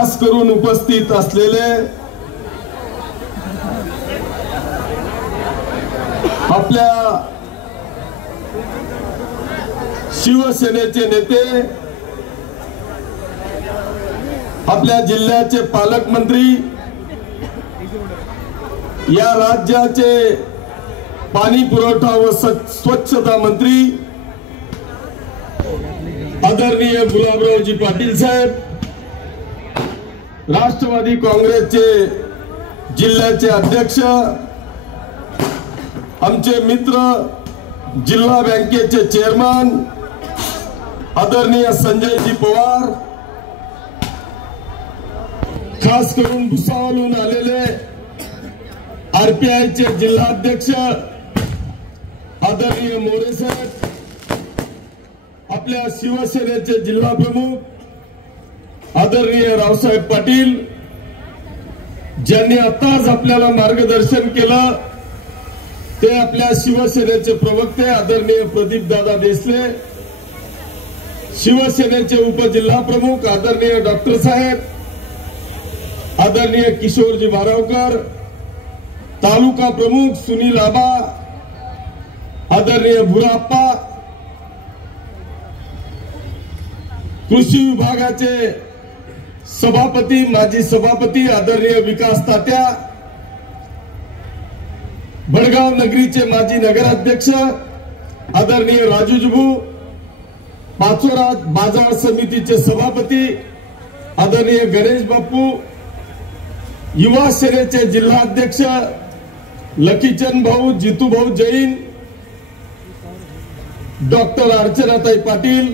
खास करून उपस्थित असलेले आपल्या शिवसेनेचे नेते, आपल्या जिल्ह्याचे पालकमंत्री, या राज्याचे पाणी पुरवठा व स्वच्छता मंत्री आदरणीय गुलाबरावजी पाटील साहेब, राष्ट्रवादी काँग्रेसचे जिल्ह्याचे अध्यक्ष, आमचे मित्र जिल्हा बँकेचे चेअरमन आदरणीय संजयजी पवार, खास करून भुसावळहून आलेले आरपीआयचे जिल्हाध्यक्ष आदरणीय मोरे साहेब, आपल्या शिवसेनेचे जिल्हा प्रमुख आदरणीय रावसाहेब पाटील, ज्यांनी आताच आपल्याला मार्गदर्शन केलं ते आपल्या शिवसेनेचे प्रवक्ते आदरणीय प्रदीप दादा देसले, शिवसेनेचे उपजिल्हा प्रमुख आदरणीय डॉक्टर साहेब, आदरणीय किशोरजी बारावकर, तालुका प्रमुख सुनील आबा, आदरणीय भुराप्पा, कृषी विभागाचे सभापती माजी सभापती आदरणीय विकास तात्या, भडगाव नगरीचे माजी नगराध्यक्ष आदरणीय राजूजबू, पाचोरा बाजार समितीचे सभापती आदरणीय गणेश बापू, युवा सेनेचे जिल्हाध्यक्ष लकीचंद भाऊ, जितू भाऊ जैन, डॉक्टर अर्चनाताई पाटील,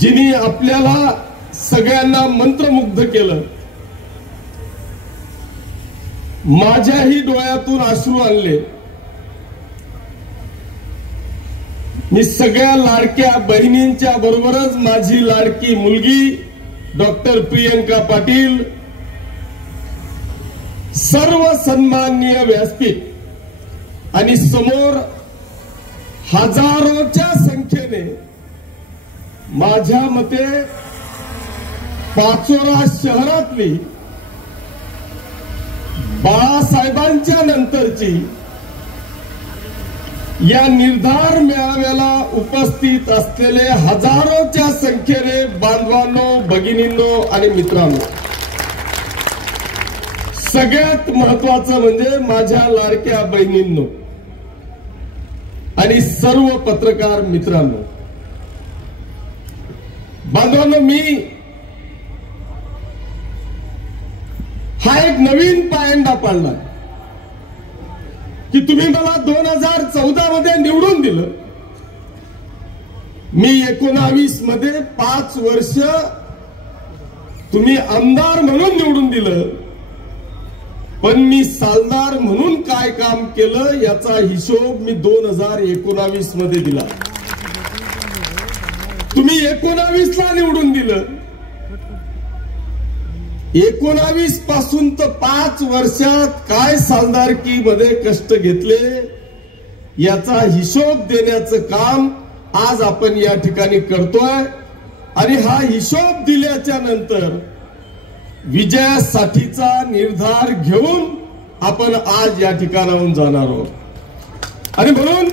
जिनी आपल्याला सगळ्यांना मंत्रमुग्ध केलं, माझ्याही डोळ्यातून अश्रू आणले। मी सगळ्या लाडक्या बहिणींच्या बरोबरच माझी लाडकी मुलगी डॉक्टर प्रियंका पाटील, सर्व सन्माननीय व्यासपीठ आणि समोर हजारोच्या संख्येने माझ्या मते पाचोरा शहरातली बाळासाहेबांच्या नंतरची या निर्धार मेळाव्याला उपस्थित असलेले हजारोच्या संख्येने बांधवांनो, भगिनींनो आणि मित्रांनो, सगळ्यात महत्वाचं म्हणजे माझ्या लाडक्या बहिणींनो आणि सर्व पत्रकार मित्रांनो, बांधवांनो, मी हा एक नवीन पायंडा पाडला की तुम्ही मला 2014 मध्ये निवडून दिलं, मी 19 मध्ये 5 वर्ष तुम्ही आमदार म्हणून निवडून दिलं, पण मी सालदार म्हणून काय काम केलं याचा हिशोब मी 2019 मध्ये दिला। तुम्ही 19 ला निवडून दिलं, 19 पासून तर 5 वर्षात काय सालदारकीमध्ये कष्ट घेतले याचा हिशोब देण्याचं काम आज आपण या ठिकाणी करतोय। आणि हा हिशोब दिल्याच्या नंतर विजयासाठीचा निर्धार घेऊन आपण आज या ठिकाणाहून जाणार आहोत। आणि म्हणून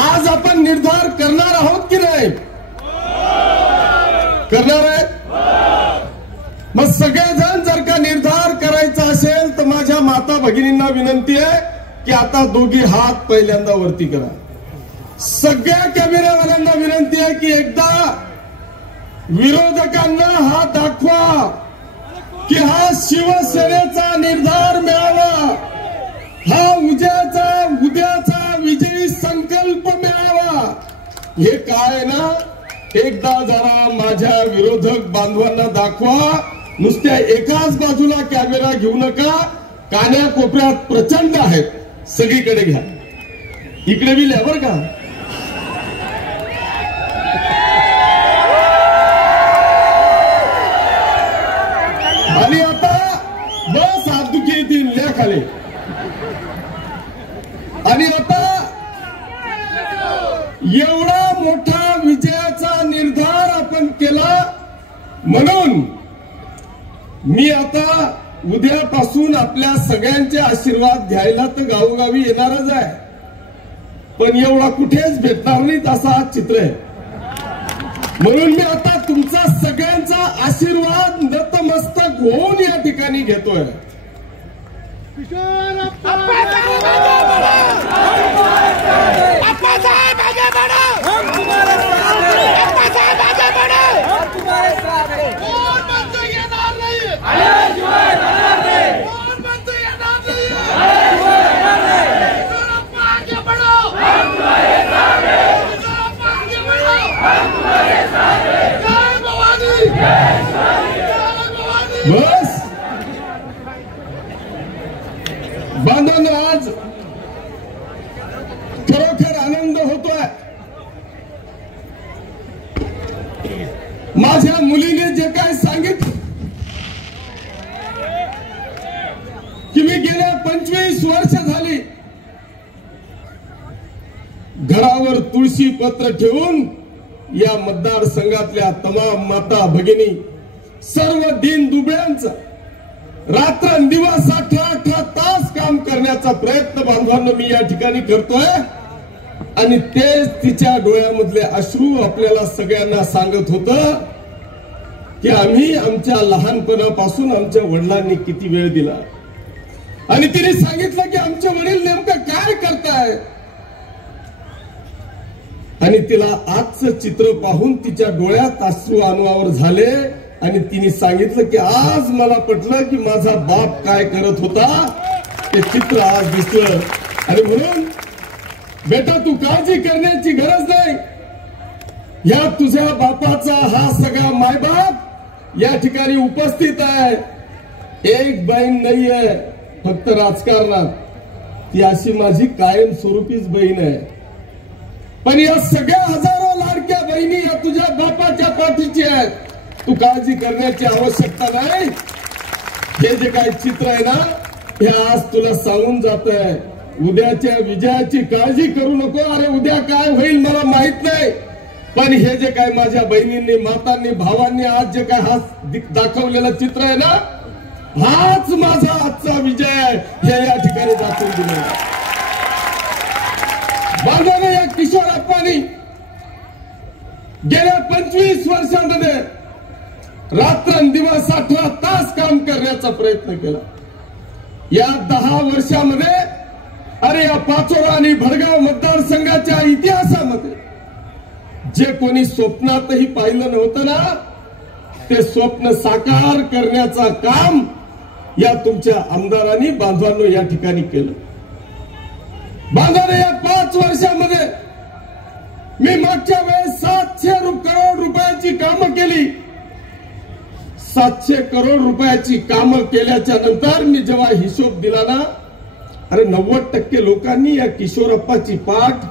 आज आपण निर्धार करणार आहोत की नाही? करणार आहे। मग सगळेजण जर का निर्धार करायचा असेल तर माझ्या माता भगिनींना विनंती आहे की आता दोघी हात पहिल्यांदा वरती करा। सगळ्या कॅमेरावाल्यांना विनंती आहे की एकदा विरोधकांना हा दाखवा की हा शिवसेनेचा निर्धार मिळावा, हा उद्याचा विजयी संकल्प मिळावा। हे काय ना, एकदा जरा माझ्या विरोधक बांधवांना दाखवा। नुसत्या एकाच बाजूला कॅमेरा घेऊ नका, कान्याकोपऱ्यात प्रचंड आहेत, सगळीकडे घ्या, इकडे बी ल्यावर का। आणि आता बस आदुकी येतील ल्या खाली। आणि आता एवढा मोठा विजयाचा निर्धार आपण केला म्हणून मी आता उद्यापासून आपल्या सगळ्यांचे आशीर्वाद घ्यायला तर गावोगावी येणारच आहे, पण एवढा कुठेच भेटणार नाहीत असा हा चित्र आहे. म्हणून मी आता तुमचा सगळ्यांचा आशीर्वाद नतमस्तक होऊन या ठिकाणी घेतोय. बस बांधवांनो, आज खरोखर आनंद होतोय. माझ्या मुलीने जे काय सांगितलं की मी गेल्या 25 वर्ष झाली घरावर तुळशी पत्र ठेवून या मतदारसंघातल्या तमाम माता भगिनी, सर्व दीन दुबळ्यांचा रात्रंदिवस 18 तास काम करण्याचा प्रयत्न बांधवांनो मी या ठिकाणी करतोय. आणि तेच तिच्या डोळ्यामधले अश्रू आपल्याला सगळ्यांना सांगत होतं की आम्ही आमच्या लहानपणापासून आमच्या वडिलांनी किती वेळ दिला. आणि तिने सांगितलं की आमचे वडील नेमकं काय करताय. आणि तिला आजचं चित्र पाहून तिच्या डोळ्यात अश्रू अनावर झाले आणि तिने सांगितलं की आज मला पटलं की माझा बाप काय करत होता ते चित्र आज दिसलं. आणि म्हणून बेटा, तू काळजी करण्याची गरज नाही. या तुझ्या बापाचा हा सगळा मायबाप या ठिकाणी उपस्थित आहे. एक बहीण नाहीये फक्त राजकारणात, ती अशी माझी कायमस्वरूपीच बहीण आहे. पण या सगळ्या हजारो लाडक्या बहिणी या तुझ्या बापाच्या पाठीची आहेत. तू काळजी करण्याची आवश्यकता नाही. हे जे काही चित्र आहे ना, हे आज तुला सांगून जात आहे, उद्याच्या विजयाची काळजी करू नको. अरे उद्या काय होईल मला माहित नाही, पण हे जे काय माझ्या बहिणींनी, मातांनी, भावांनी आज जे काय हा दाखवलेलं चित्र आहे ना, हाच माझा आजचा विजय आहे हे या ठिकाणी दाखवून दिलं. बांधवांनो, या किशोरप्पांनी गेल्या 25 वर्षांमध्ये रात्रंदिवस 18 तास काम करण्याचा प्रयत्न केला. या 10 वर्षामध्ये अरे या पाचोरा आणि भडगाव मतदारसंघाच्या इतिहासामध्ये जे कोणी स्वप्नातही पाहिलं नव्हतं ना, ते स्वप्न साकार करण्याचा काम या तुमच्या आमदारांनी बांधवांनो या ठिकाणी केलं. बांधवांनो, या 5 वर्षामध्ये मी मागच्या वेळेस 700 करोड रुपयाची कामं केली. 700 करोड रुपयाची कामं केल्याच्या नंतर मी जेव्हा हिशोब दिला ना, अरे 90% लोकांनी या किशोरप्पाची पाठ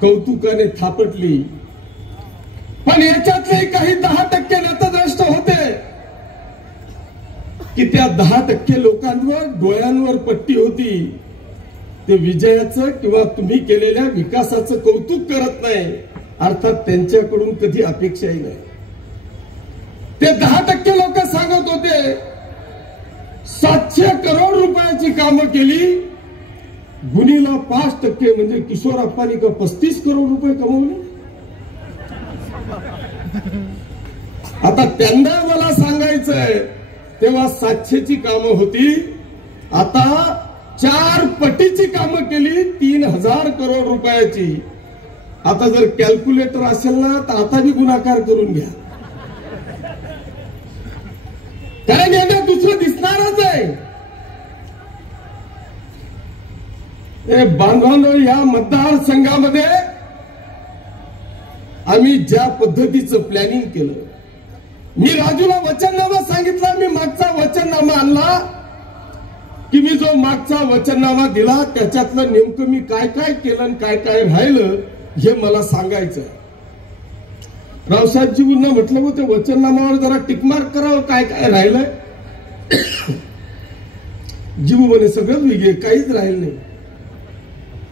कौतुकाने थापटली. पण याच्यातले काही 10% नतद्रष्ट होते की त्या 10% लोकांवर डोळ्यांवर पट्टी होती. ते विजयाचं किंवा तुम्ही केलेल्या विकासाचं कौतुक करत नाही, अर्थात त्यांच्याकडून कधी अपेक्षाही नाही. ते 10% लोक सांगत होते 700 करोड रुपयाची कामं केली, गुणीला 5% म्हणजे किशोरप्पांनी का 35 करोड रुपये कमवले. आता त्यांना मला सांगायचंय, तेव्हा 700ची कामं होती, आता 4 पटीची कामं केली 3000 करोड रुपयाची. आता जर कॅल्क्युलेटर असेल ना तर आता बी गुणाकार करून घ्या, कारण यांना दुसरं दिसणारच आहे. बांधवांनो, या मतदारसंघामध्ये आम्ही ज्या पद्धतीचं प्लॅनिंग केलं, मी राजूला वचननामा सांगितला, मी मागचा वचननामा आणला की मी जो मागचा वचननामा दिला त्याच्यातलं नेमकं मी काय काय केलं आणि काय काय राहिलं हे मला सांगायचं. रावसाहेबजींना म्हटलं मग ते वचननामावर जरा टिकमार्क करावं, काय काय राहिलंय. जीवू म्हणे सगळंच वेगळे, काहीच राहिलं नाही.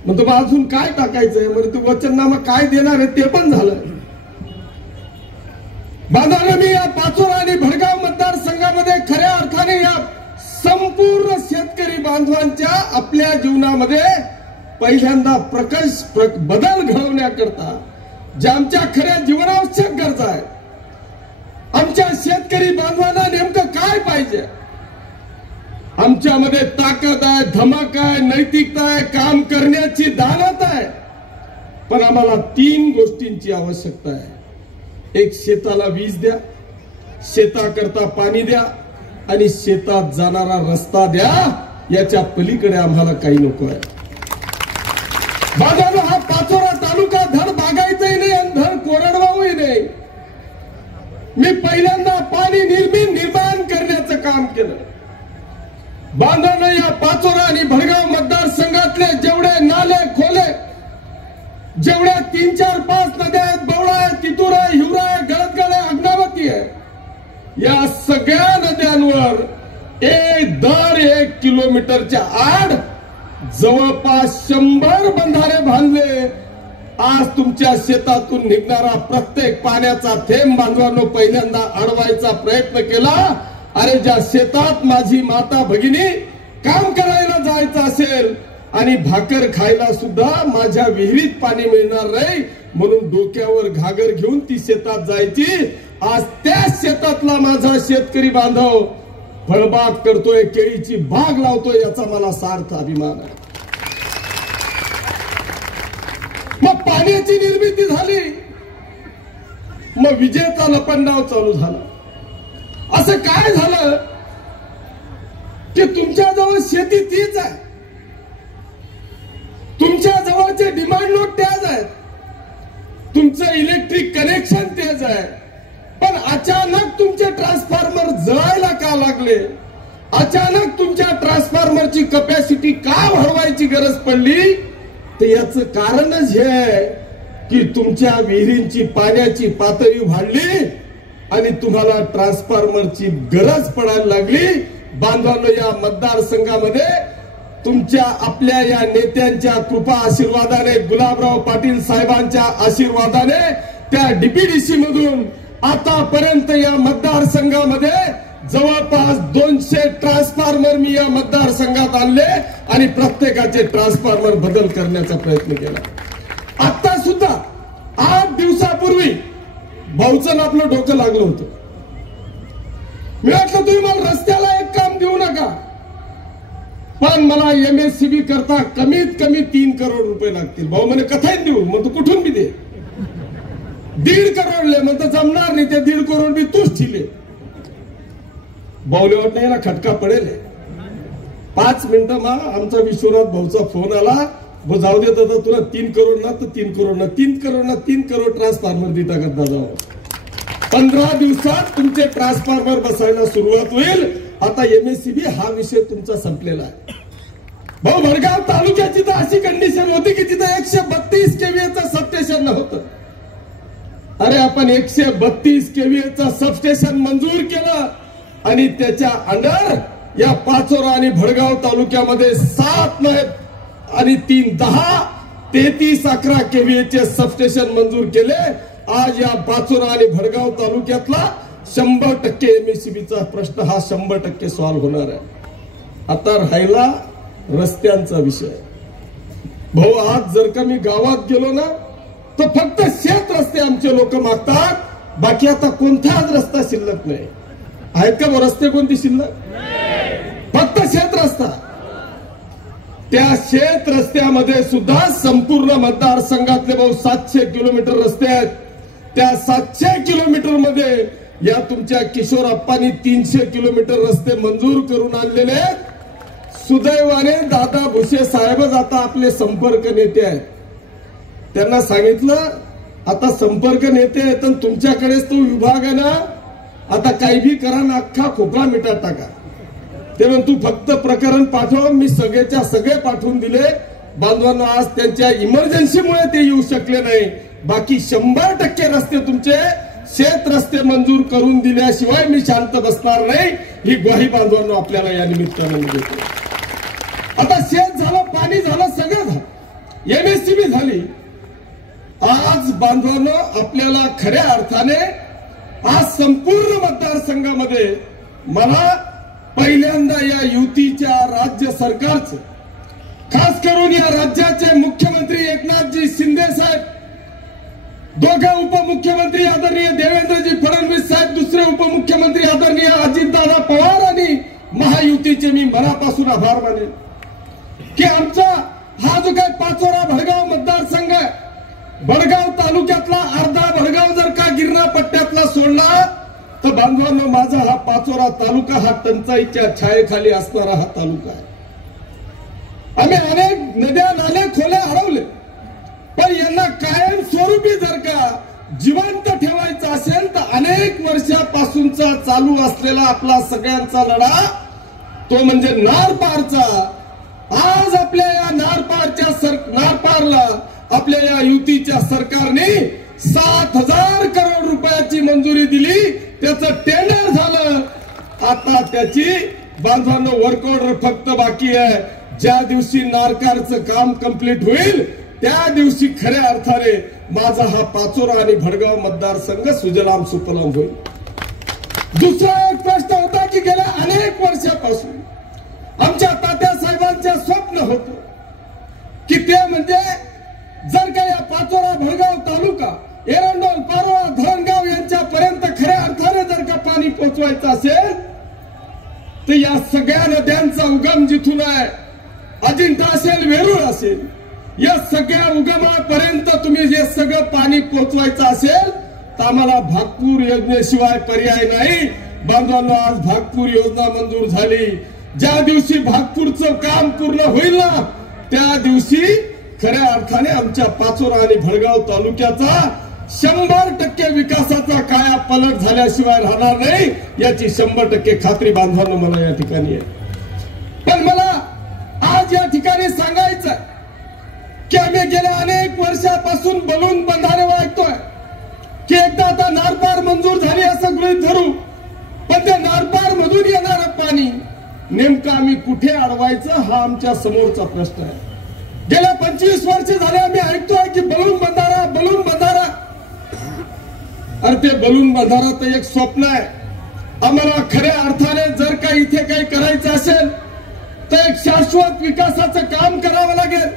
म्हणतो अजून काय टाकायचंय, म्हणजे ते वचननामा काय देणार आहे ते पण झालं. बांधवांनो, मी या पाचोरा आणि भडगाव मतदारसंघामध्ये खऱ्या अर्थाने या संपूर्ण शेतकरी बांधवांच्या आपल्या जीवनामध्ये पहिल्यांदा प्रकाश बदल घडवण्याकरता ज्या आमच्या खऱ्या जीवनावश्यक गरजा आहेत, आमच्या शेतकरी बांधवांना नेमकं काय पाहिजे, आमच्यामध्ये ताकद आहे, धमक आहे, नैतिकता आहे, काम करण्याची दानत आहे, पण आम्हाला 3 गोष्टींची आवश्यकता आहे. एक, शेताला वीज द्या, शेताकरता पाणी द्या आणि शेतात जाणारा रस्ता द्या. याच्या पलीकडे आम्हाला काही नको आहे. बांधवांनो, हा पाचोरा तालुका धड बागायचंही नाही आणि धड कोरडवावही नाही. मी पहिल्यांदा पाणी निर्माण करण्याचं काम केलं. बांधवांनो, या पाचोरा आणि भडगाव मतदारसंघातले जेवढे नाले खोले, जेवढ्या 3, 4, 5 नद्या आहेत, बवळा आहे, तितूर आहे, हिवरा आहे, गळतगळ आहे, अग्नावती आहे, या सगळ्या नद्यांवर दर 1 किलोमीटरच्या आड जवळपास 100 बंधारे बांधले. आज तुमच्या शेतातून निघणारा प्रत्येक पाण्याचा थेंब बांधवांनो पहिल्यांदा अडवायचा प्रयत्न केला. अरे, ज्या शेतात माझी माता भगिनी काम करायला जायचं असेल आणि भाकर खायला सुद्धा माझ्या विहिरीत पाणी मिळणार नाही म्हणून डोक्यावर घागर घेऊन ती शेतात जायची. आज त्या शेतातला माझा शेतकरी बांधव फळबाग करतोय, केळीची बाग लावतोय, याचा मला सार्थ अभिमान आहे. मग पाण्याची निर्मिती झाली, मग विजेचा लपंडाव चालू झाला. असं काय झालं की तुमच्याजवळ शेती तीच आहे, तुमच्या जवळचे डिमांड नोट त्याच आहेत, तुमचं इलेक्ट्रिक कनेक्शन तेच आहे, पण अचानक तुमचे ट्रान्सफॉर्मर जळायला का लागले, अचानक तुमच्या ट्रान्सफॉर्मरची कॅपॅसिटी का वाढवायची गरज पडली, तर याचं कारणच हे आहे की तुमच्या विहिरींची पाण्याची पातळी वाढली आणि तुम्हाला ट्रान्सफॉर्मरची गरज पडायला लागली. बांधवांनो, या मतदारसंघामध्ये तुमच्या आपल्या या नेत्यांच्या कृपा आशीर्वादाने, गुलाबराव पाटील साहेबांच्या आशीर्वादाने, त्या डीपीडीसी मधून आतापर्यंत या मतदारसंघामध्ये जवळपास 200 ट्रान्सफॉर्मर मी या मतदारसंघात आणले आणि प्रत्येकाचे ट्रान्सफॉर्मर बदल करण्याचा प्रयत्न केला. आता सुद्धा 8 दिवसापूर्वी भाऊचं आपलं डोकं लागलं होतं. मी म्हटलं, तुम्ही मला रस्त्याला एक काम देऊ नका, पण मला MSCB करता कमीत कमी 3 करोड रुपये लागतील. भाऊ म्हणे, कथाही देऊ. मग तू कुठून बी दे. 1.5 करोडले म्हणतो जमणार नाही, ते 1.5 करोड बी तूच ठिले. बावलेवर नाही ना, खटका पडेल. 5 मिनिटं मा आमचा विश्वनाथ भाऊचा फोन आला, जाऊ देत होता तुला 3 करोड ना तर 3 करोड ना 3 करोड ना 3 करोड ट्रान्सफॉर्मर देता करता जाऊ. 15 दिवसात तुमचे ट्रान्सफॉर्मर बसायला सुरुवात होईल. आता MSCB हा विषय तुमचा संपलेला आहे. भाऊ, भडगाव तालुक्याची तर अशी कंडिशन होती की तिथे 132 केव्हीएचं सबस्टेशन नव्हतं. अरे, आपण 132 केव्हीएचं सबस्टेशन मंजूर केलं आणि त्याच्या अंडर या पाचोरा आणि भडगाव तालुक्यामध्ये 7 आणि 3 10 33 11 केव्हीएचे सबस्टेशन मंजूर केले. आज या पाचोरा आणि भडगाव तालुक्यातला 100% MSCBचा प्रश्न हा 100% सॉल्व्ह होणार आहे. आता राहिला रस्त्यांचा विषय. भाऊ, आज जर का मी गावात गेलो ना तर फक्त शेत रस्ते आमचे लोक मागतात, बाकी आता कोणताच रस्ता शिल्लक नाही. आहेत का रस्ते कोणती शिल्लक? फक्त शेत रस्ता. त्या शेत रस्त्यामध्ये सुद्धा संपूर्ण मतदारसंघातले भाऊ 700 किलोमीटर रस्ते आहेत. त्या 700 किलोमीटर मध्ये या तुमच्या किशोर अप्पांनी 300 किलोमीटर रस्ते मंजूर करून आणलेले आहेत. सुदैवाने दादा भुसे साहेबच आता आपले संपर्क नेते आहेत. त्यांना सांगितलं, आता संपर्क नेते आहेत आणि तुमच्याकडेच तो विभाग आहे ना, आता काही भी करा ना, अख्खा खोकला मिठात टाका. ते म्हणून तू फक्त प्रकरण पाठव. मी सगळेच्या सगळे पाठवून दिले. बांधवांना आज त्यांच्या इमर्जन्सीमुळे ते येऊ शकले नाही. बाकी 100% रस्ते तुमचे शेत रस्ते मंजूर करून दिल्याशिवाय मी शांत बसणार नाही, ही ग्वाही बांधवांना आपल्याला या निमित्ताने देतो. आता शेत झालं, पाणी झालं, सगळं झालं, MSCB झाली. आज बांधवांना आपल्याला खऱ्या अर्थाने आज संपूर्ण मतदारसंघामध्ये मला पहिल्यांदा या युतीच्या राज्य सरकारचं, खास करून या राज्याचे मुख्यमंत्री एकनाथजी शिंदे साहेब, दोघे उपमुख्यमंत्री आदरणीय देवेंद्रजी फडणवीस साहेब, दुसरे उपमुख्यमंत्री आदरणीय अजितदादा पवार आणि महायुतीचे मी मनापासून आभार मानेन की आमचा हा जो काही पाचोरा भडगाव मतदारसंघ आहे, भडगाव तालुक्यातला अर्धा भडगाव जर का गिरणा पट्ट्यातला सोडला तर बांधवांनो माझा हा पाचोरा तालुका हा टंचाईच्या छायेखाली असणारा हा तालुका आहे. आम्ही अनेक नद्या नाले खोले हरवले, पण यांना कायम स्वरूपी जर का जिवंत ठेवायचं असेल तर अनेक वर्षापासूनचा चालू असलेला आपला सगळ्यांचा लढा तो म्हणजे नारपारचा. आज आपल्या या नारपारला आपल्या या युतीच्या सरकारने 7,000 करोड रुपयाची मंजुरी दिली. त्याचं टेंडर झालं. आता त्याची बांधवांनो वर्क ऑर्डर फक्त बाकी आहे. ज्या दिवशी नारकारचं काम कंप्लीट होईल त्या दिवशी खऱ्या अर्थाने माझा हा पाचोरा आणि भडगाव मतदारसंघ सुजलाम सुफलाम होईल. दुसरा एक प्रश्न होता की गेल्या अनेक वर्षापासून आमच्या तात्या साहेबांचे स्वप्न होतं की ते म्हणजे जर का या पाचोरा भडगाव तालुका एरंडोल पारोळा धरणगाव यांच्यापर्यंत खऱ्या अर्थाने जर का पाणी पोहोचवायचं असेल तर या सगळ्या नद्यांचा उगम जिथून आहे, अजिंठा असेल, वेरूळ असेल, या सगळ्या उगमापर्यंत तुम्ही जे सगळं पाणी पोहोचवायचं असेल तर आम्हाला भागपूर योजनेशिवाय पर्याय नाही. बांधवांना आज भागपूर योजना मंजूर झाली. ज्या दिवशी भागपूरचं काम पूर्ण होईल ना त्या दिवशी खऱ्या अर्थाने आमच्या पाचोरा आणि भडगाव तालुक्याचा 100% विकासाचा काया पलट झाल्याशिवाय राहणार नाही याची 100% खात्री बांधवांना मला या ठिकाणी आहे. पण मला आज या ठिकाणी सांगायचं की आम्ही गेल्या अनेक वर्षापासून बलून बंधारे वागतोय की एकदा आता नारपार मंजूर झाली असं गृहीत धरू, पण त्या नारपार मधून येणारं पाणी नेमकं आम्ही कुठे अडवायचं हा आमच्या समोरचा प्रश्न आहे. गेल्या 25 वर्ष झाले आम्ही ऐकतोय की बलून बंधारा, बलून बंधारा. अरे ते बलून बंधारा तर एक स्वप्न आहे. आम्हाला खऱ्या अर्थाने जर का इथे काही करायचं असेल तर एक शाश्वत विकासाचं काम करावं लागेल.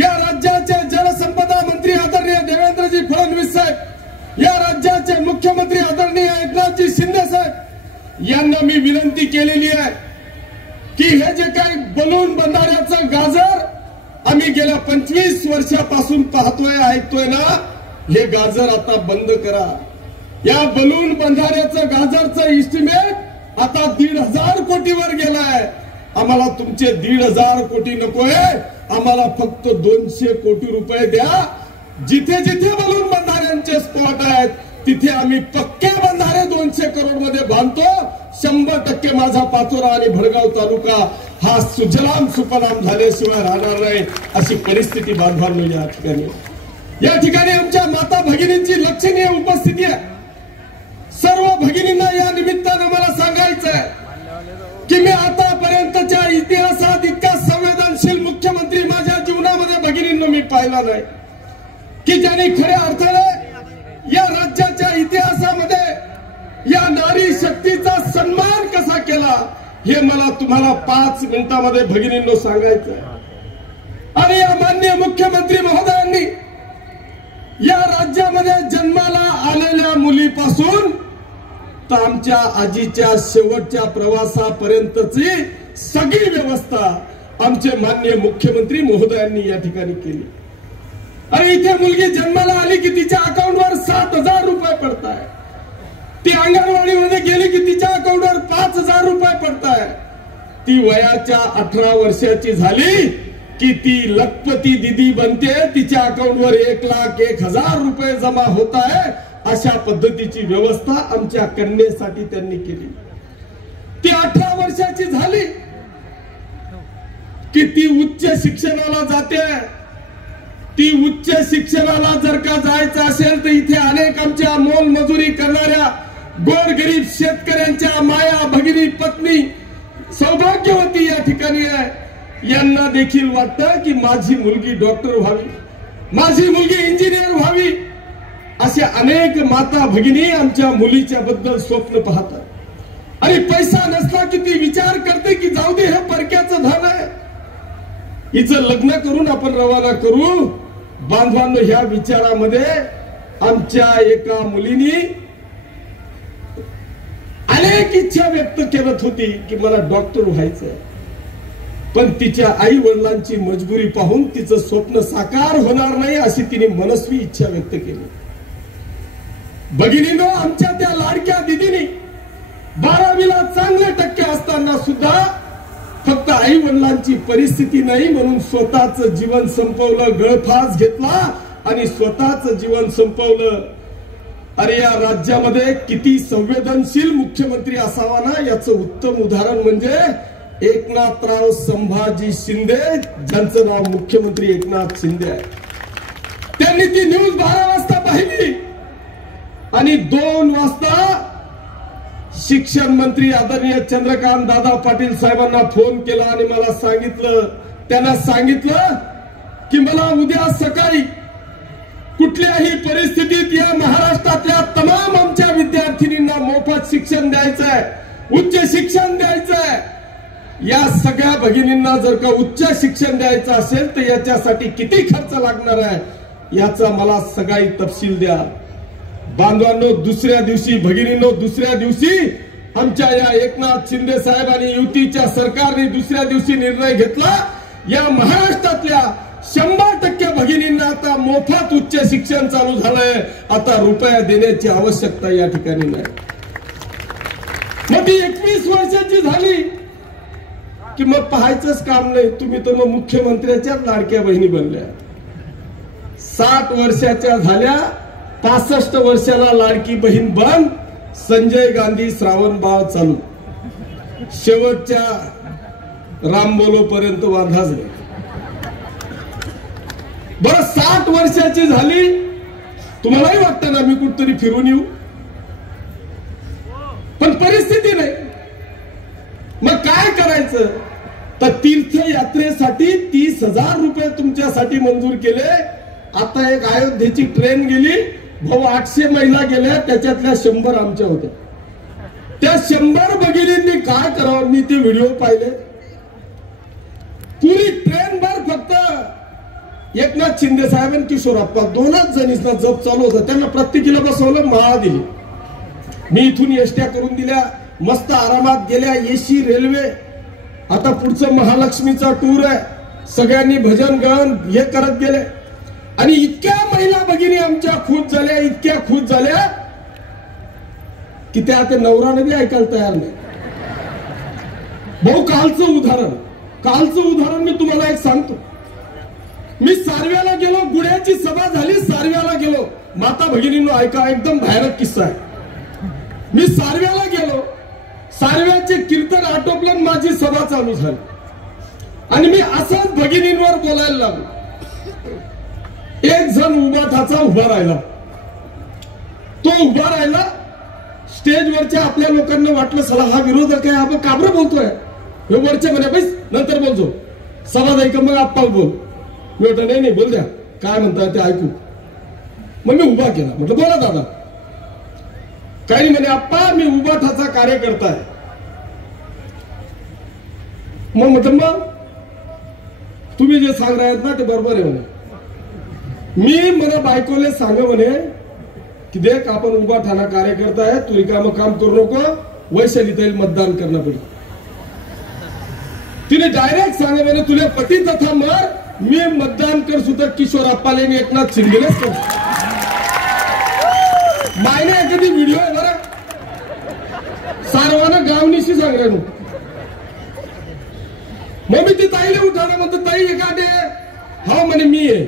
या राज्याचे जलसंपदा मंत्री आदरणीय देवेंद्रजी फडणवीस साहेब, या राज्याचे मुख्यमंत्री आदरणीय एकनाथजी शिंदे साहेब यांना मी विनंती केलेली आहे की हे जे काही बलून बंधाऱ्याचं गाजर आम्ही गेल्या 25 वर्षापासून पाहतोय ऐकतोय ना, हे गाजर आता बंद करा. या बलून बंधाऱ्याचं गाजरचं इस्टिमेट आता 1,500 कोटीवर गेलाय. आम्हाला तुमचे 1,500 कोटी नकोय, आम्हाला फक्त 200 कोटी रुपये द्या. जिथे जिथे बलून बंधाऱ्यांचे स्पॉट आहेत तिथे आम्ही पक्के बंधारे 200 करोड मध्ये बांधतो. 100% माझा पाचोरा आणि भडगाव तालुका हा सुजलाम सुफलाम झाल्याशिवाय राहणार नाही अशी परिस्थिती बांधवांनो या ठिकाणी आमच्या माता भगिनींची लक्षणीय उपस्थिती आहे. सर्व भगिनींना या निमित्तानं मला सांगायचं आहे की मी आतापर्यंतच्या इतिहासात इतका संवेदनशील मुख्यमंत्री माझ्या जीवनामध्ये भगिनींना मी पाहिला नाही की ज्यांनी खऱ्या अर्थाने या राज्याच्या इतिहासामध्ये या नारी शक्तीचा सन्मान कसा केला हे मला तुम्हाला 5 मिनिटांमध्ये भगिनींनो सांगायचं आहे. आणि या माननीय मुख्यमंत्री महोदयांनी या राज्यामध्ये जन्माला आलेल्या मुलीपासून तर आमच्या आजीच्या शेवटच्या प्रवासापर्यंतची सगळी व्यवस्था आमचे माननीय मुख्यमंत्री महोदयांनी या ठिकाणी केली. आणि इथे मुलगी जन्माला आली की तिच्या अकाउंटवर 7,000 रुपये पडताय. ती अंगणवाडीमध्ये गेली की तिच्या अकाउंटवर 5,000 रुपये पडताय. ती वयाच्या 18 वर्षाची झाली की ती लखपती दिदी बनते. तिच्या अकाउंटवर 1,01,000 रुपये जमा होत आहे. अशा पद्धतीची व्यवस्था आमच्या कन्येसाठी त्यांनी केली. ती 18 वर्षाची झाली की ती उच्च शिक्षणाला जाते. ती उच्च शिक्षणाला जर का जायचं असेल तर इथे अनेक आमच्या मोलमजुरी करणाऱ्या गोरगरीब शेतकऱ्यांच्या माया भगिनी पत्नी सौभाग्यवती या ठिकाणी आहे. यांना देखील वाटतं की माझी मुलगी डॉक्टर व्हावी, माझी मुलगी इंजिनियर व्हावी. अशा अनेक माता भगिनी आमच्या मुलीच्या बद्दल स्वप्न पाहतात आणि पैसा नसला की ती विचार करते की जाऊ दे, हे परक्याचं धन आहे, हिचं लग्न करून आपण रवाना करू. बांधवांनो, ह्या विचारामध्ये आमच्या एका मुलीनी अनेक इच्छा व्यक्त करत होती की मला डॉक्टर व्हायचंय, पण तिच्या आई वडिलांची मजबुरी पाहून तिचं स्वप्न साकार होणार नाही अशी तिने मनस्वी इच्छा व्यक्त केली. भगिनीनो, आमच्या त्या लाडक्या दिदीनी 12वीला चांगले टक्के असताना सुद्धा फक्त आई वडिलांची परिस्थिती नाही म्हणून स्वतःच जीवन संपवलं, गळफास घेतला आणि स्वतःच जीवन संपवलं. अरे, या राज्यामध्ये किती संवेदनशील मुख्यमंत्री असावा ना, याचं उत्तम उदाहरण म्हणजे एकनाथराव संभाजी शिंदे, ज्यांचं नाव मुख्यमंत्री एकनाथ शिंदे आहे. त्यांनी ती न्यूज 12 वाजता पाहिली आणि 2 वाजता शिक्षण मंत्री आदरणीय चंद्रकांत दादा पाटील साहेबांना फोन केला आणि मला सांगितलं, त्यांना सांगितलं की मला उद्या सकाळी कुठल्याही परिस्थितीत या महाराष्ट्रातल्या तमाम आमच्या विद्यार्थिनींना मोफत शिक्षण द्यायचं आहे, उच्च शिक्षण द्यायचं आहे. या सगळ्या भगिनींना जर का उच्च शिक्षण द्यायचं असेल तर याच्यासाठी किती खर्च लागणार आहे याचा मला सगळी तपशील द्या. बांधवांनो, दुसऱ्या दिवशी, भगिनींनो, दुसऱ्या दिवशी आमच्या या एकनाथ शिंदे साहेब आणि युतीच्या सरकारने दुसऱ्या दिवशी निर्णय घेतला, या महाराष्ट्रातल्या 100% भगिनींना आता मोफत उच्च शिक्षण चालू झालंय. आता रुपया देण्याची आवश्यकता या ठिकाणी नाही. मग ती 21 वर्षाची झाली की मग पाहायचंच काम नाही, तुम्ही तर मग मुख्यमंत्र्याच्या लाडक्या बहिणी बनल्या. 60 वर्षाच्या झाल्या, 65 वर्षाला लाडकी बहीण बंद, संजय गांधी श्रावण बाळ चालू, शेवटच्या रामबोलो पर्यंत वांधाच नाही. बरं, 60 वर्षाची झाली, तुम्हालाही वाटतं ना मी कुठतरी फिरून येऊ, पण परिस्थिती नाही. मग काय करायचं? तर तीर्थयात्रेसाठी 30,000 रुपये तुमच्यासाठी मंजूर केले. आता एक अयोध्येची ट्रेन गेली, भाऊ 800 महिला गेल्या, त्याच्यातल्या 100 आमच्या होत्या. त्या 100 भगिनींनी काय करावं, मी ते व्हिडिओ पाहिले. पुरी ट्रेन भर फक्त एकनाथ शिंदे साहेब आणि किशोरप्पा 2च जणींना जप चालू होता. त्यांना प्रत्येकीला बसवलं, माळा दिली. मी इथून एसट्या करून दिल्या, मस्त आरामात गेल्या, एसी रेल्वे. आता पुढचं महालक्ष्मीचा टूर आहे, सगळ्यांनी भजन गान हे करत गेले आणि इतक्या महिला भगिनी आमच्या खुश झाल्या, इतक्या खुश झाल्या की त्या आता नवराने बी ऐकायला तयार नाही. भाऊ, कालचं उदाहरण मी तुम्हाला एक सांगतो. मी सारव्याला गेलो, गुड्याची सभा झाली, सारव्याला गेलो. माता भगिनींनो ऐका, एकदम भयानक किस्सा आहे. मी सारव्याला गेलो, सारव्याचे कीर्तन आटोपलं, माझी सभा चालू झाली आणि मी असंच भगिनींवर बोलायला लागलो. एक जण उभाठाचा उभा राहिला. तो उभा राहिला, स्टेजवरच्या आपल्या लोकांना वाटलं चला हा विरोधक आहे, आपण काबरं बोलतोय, हे वरचे म्हणे बैस नंतर बोलतो, सभा जाई का मग आप्पा बोल. मी म्हटलं नाही बोल द्या, काय म्हणताय ते ऐकू. मग मी उभा केला, म्हटलं बोला दादा. काही म्हणे आप्पा मी उभाठाचा कार्यकर्ता आहे. मग म्हटलं मग तुम्ही जे सांग राहित ना ते बरोबर आहे म्हणे. मी मला बायकोले सांग म्हणे की देख आपण उभाठाना कार्यकर्ता आहे, तू रिकामं काम करू नको, वैशालीताईल मतदान करणं पडेल. तिने डायरेक्ट सांग म्हणे तुला पती तथा मर, मी मतदान कर सुद्धा किशोरप्पाले आणि एकनाथ शिंदेलेच कर. मायने एखादी व्हिडिओ आहे बरं, सर्वांना गावनीशी सांगणार. मग मी ती ताईला उठाणं म्हणतो, ताई एखादे हा म्हणे मी आहे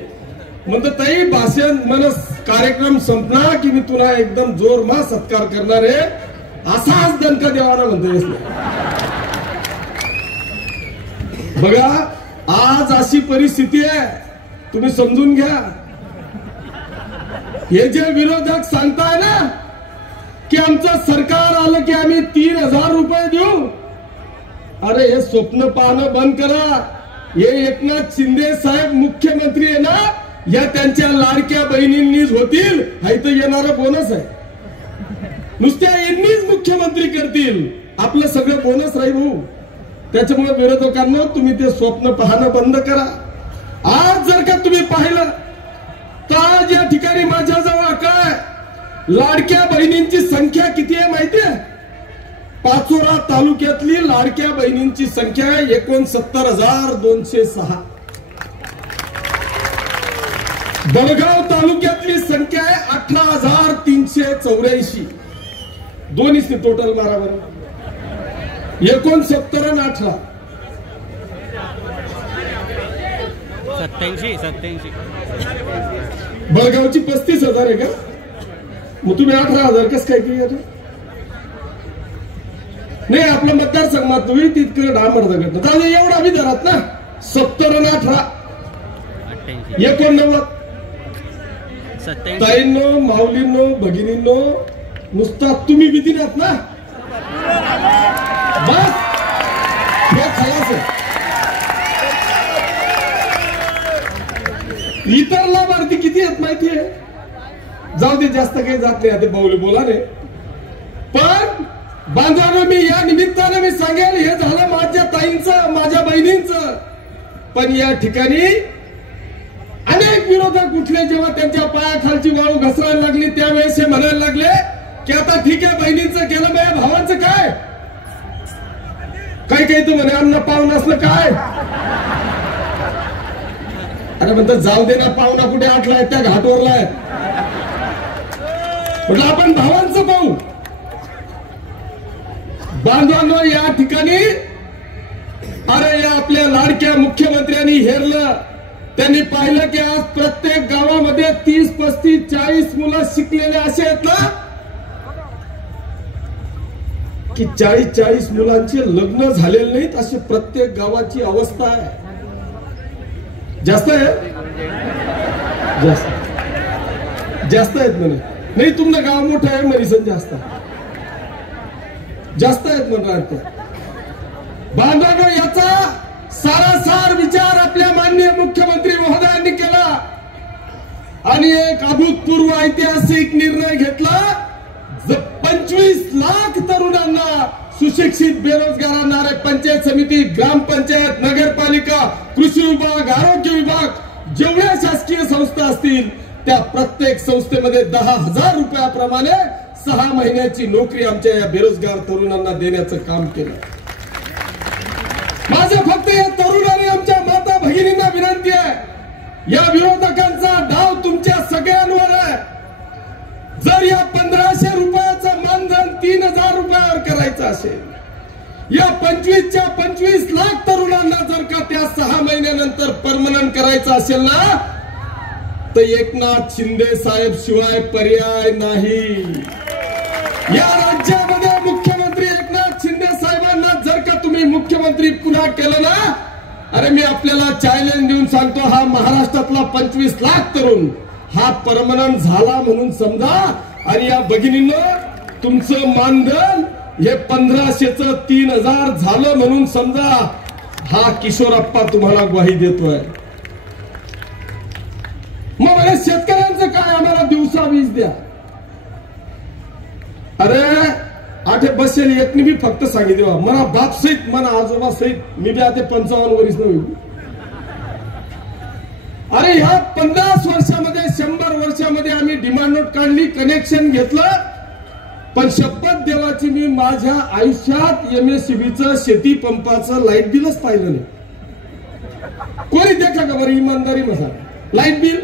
म्हणतो, ताई भाषण मन कार्यक्रम संपला की मी तुला एकदम जोरमा सत्कार करणार आहे, असाच दणका देवाना म्हणतो. बघा आज अशी परिस्थिती आहे, तुम्ही समजून घ्या. हे जे विरोधक सांगताय ना की आमचं सरकार आलं की आम्ही 3,000 रुपये देऊ, अरे हे स्वप्न पाहणं बंद करा. हे एकनाथ शिंदे साहेब मुख्यमंत्री आहे ना, या त्यांच्या लाडक्या बहिणींनीच होतील, हा इथं येणारा बोनस आहे. नुसत्या यांनीच मुख्यमंत्री करतील, आपलं सगळं बोनस राहील भाऊ. त्याच्यामुळे विरोधकांना तुम्ही ते स्वप्न पाहणं बंद करा. आज जर का तुम्ही पाहिलं तर आज या ठिकाणी माझ्याजवळ काय लाडक्या बहिणींची संख्या किती आहे माहिती आहे? पाचोरा तालुक्यातली लाडक्या बहिणींची संख्या 69,206. बडगाव तालुक्यातली संख्या आहे 18,384. दोन्हीच टोटल मारा बरं. 69 आणि 18 87. बळगावची 35,000 आहे का? मग तुम्ही 18,000 कसं काय केलं? नाही, आपल्या मतदारसंघात तुम्ही तितकं डामर्द करता. त्यामुळे एवढा बी धरात ना. 70 आणि 18 89. ताईंनो, माऊलींनो, भगिनींनो, नुसता तुम्ही भीती नात ना. बस हे खलास आहे. इतर लाभार्थी किती आहेत माहिती आहे? जाऊ दे, जास्त काही जात नाही आता बाऊली बोला रे. पण बांधवांनो, मी या निमित्ताने मी सांगेल, हे झालं माझ्या ताईंचं, माझ्या बहिणींचं. पण या ठिकाणी अनेक विरोधक उठले, जेव्हा त्यांच्या पायाखालची वाळू घसरायला लागली त्यावेळेस हे म्हणायला लागले की आता ठीक आहे, बहिणींचं केलं, माझ्या भावांचं काय? काही काही तू म्हणे अन्न पाहुणा असलं काय? अरे म्हणतात जाऊ दे ना, पाहुणा कुठे आटलाय, त्या घाटवरलाय. म्हटलं आपण भावांचं पाहू. बांधवांनो, या ठिकाणी अरे या आपल्या लाडक्या मुख्यमंत्र्यांनी हेरलं. त्यांनी पाहिलं की आज प्रत्येक गावामध्ये 30, 35, 40 मुलं शिकलेले असे आहेत ना की 40 मुलांचे लग्न झालेले नाहीत, अशी प्रत्येक गावाची अवस्था आहे. जास्त आहे, जास्त आहेत म्हणे. नाही, तुमचं गाव मोठं आहे, मरीसन जास्त आहेत म्हणतात. बांधवांनो, याचा सारासार विचार आपल्या माननीय मुख्यमंत्री महोदयांनी केला आणि एक अभूतपूर्व ऐतिहासिक निर्णय घेतला. 25 लाख तरुणांना सुशिक्षित बेरोजगारांना पंचायत समिती, ग्रामपंचायत, नगरपालिका, कृषी विभाग, आरोग्य विभाग, जेवढ्या शासकीय संस्था असतील त्या प्रत्येक संस्थेमध्ये 10,000 रुपयाप्रमाणे 6 महिन्याची नोकरी आमच्या या बेरोजगार तरुणांना देण्याचं काम केलं. माझं फक्त या तरुणांनी आमच्या माता भगिनींना विनंती आहे, या विरोधकांचा डाव तुमच्या सगळ्यांवर आहे. जर या 1,500 रुपयाचं मानधन 3,000 रुपयावर करायचं असेल, या 25च्या 25 लाख तरुणांना जर का त्या 6 महिन्यानंतर परमनंट करायचं असेल ना, तर एकनाथ शिंदे साहेब शिवाय पर्याय नाही. या राज्यामध्ये मुख्यमंत्री एकनाथ शिंदे साहेबांना जर का तुम्ही मुख्यमंत्री पुन्हा केलं ना, अरे मी आपल्याला चॅलेंज देऊन सांगतो, हा महाराष्ट्रातला 25 लाख तरुण हा परमनंट झाला म्हणून समजा. आणि या भगिनींनो, तुमचं मानधन हे 1,500चं 3,000 झालं म्हणून समजा. हा किशोरप्पा तुम्हाला ग्वाही देतोय. मग मला शेतकऱ्यांचं काय? आम्हाला दिवसा वीज द्या. अरे आठे बसेल एकनी बी फक्त सांगितलं मला बाप सहित, मला आजोबा सहित, मी बी आता 55 वर्ष नव्हे. अरे ह्या 50 वर्षामध्ये 100 वर्षामध्ये आम्ही डिमांड नोट काढली, कनेक्शन घेतलं, पण शपथ देवाची मी माझ्या आयुष्यात MSCBचं शेती पंपाचं लाईट बिलच पाहिलं नाही. कोणी देखा का बरं इमानदारी मसा लाईट बिल?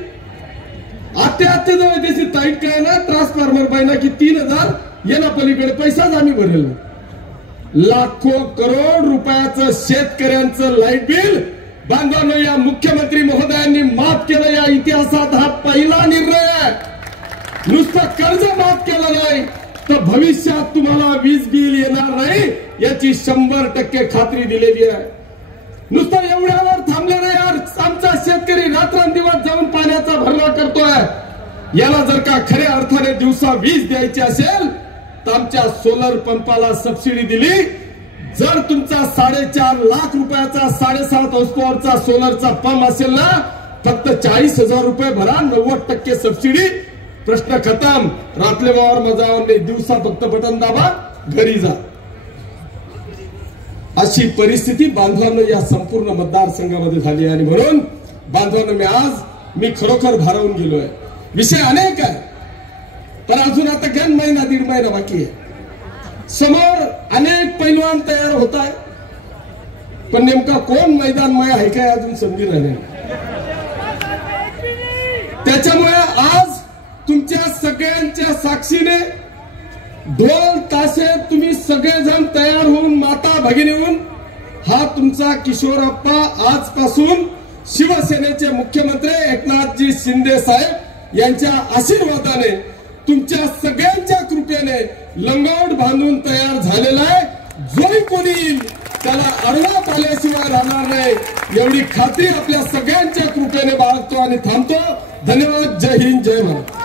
आत्या जवळ त्याची ताईट काय ना, ट्रान्सफॉर्मर पाहिजे की 3,000 येणा पलीकडे पैसाच आम्ही भरलेलो. लाखो करोड रुपयाचं शेतकऱ्यांचं लाईट बिल बांधवांनो या मुख्यमंत्री महोदयांनी माफ केलं. या इतिहासात हा पहिला निर्णय आहे. नुसतं कर्ज माफ केलं नाही तर भविष्यात तुम्हाला वीज बिल येणार नाही याची 100% खात्री दिलेली आहे. नुसतं एवढ्यावर थांबले नाही यार, आमचा शेतकरी रात्रंदिवस जाऊन पाण्याचा भरणा करतोय. याला जर का खऱ्या अर्थाने दिवसा वीज द्यायची असेल तर आमच्या सोलर पंपाला सबसिडी दिली. जर तुमचा 4.5 लाख रुपयाचा 7.5 हॉर्स पॉवरचा सोलरचा पंप असेल ना, फक्त 40,000 रुपये भरा, 90% सबसिडी, प्रश्न खतम. रातले वावर मजावर नाही, दिवसा फक्त बटन दाबा, घरी जा. अशी परिस्थिती बांधवांनो या संपूर्ण मतदारसंघामध्ये झाली. आणि म्हणून बांधवांनो मी खरोखर भारावून गेलोय. विषय अनेक आहे, पण अजून आता गण महिना 1.5 महिना बाकी आहे. समोर अनेक पैलवान तयार होत आहे, पण नेमका कोण मैदानमय आहे काय अजून समजून राहिले. त्याच्यामुळे आज तुमच्या सगळ्यांच्या साक्षीने ढोल ताशे तुम्ही सगळेजण तयार होऊन, माता भगिनी होऊन, हा तुमचा किशोरप्पा आजपासून शिवसेनेचे मुख्यमंत्री एकनाथजी शिंदे साहेब यांच्या आशीर्वादाने, तुमच्या सगळ्यांच्या कृपेने लंगोट बांधून तयार झालेला आहे. जोही कोणी येईल त्याला अडवा पाल्याशिवाय राहणार नाही, एवढी खात्री आपल्या सगळ्यांच्या कृपेने बाळगतो आणि थांबतो. धन्यवाद. जय हिंद, जय भारत.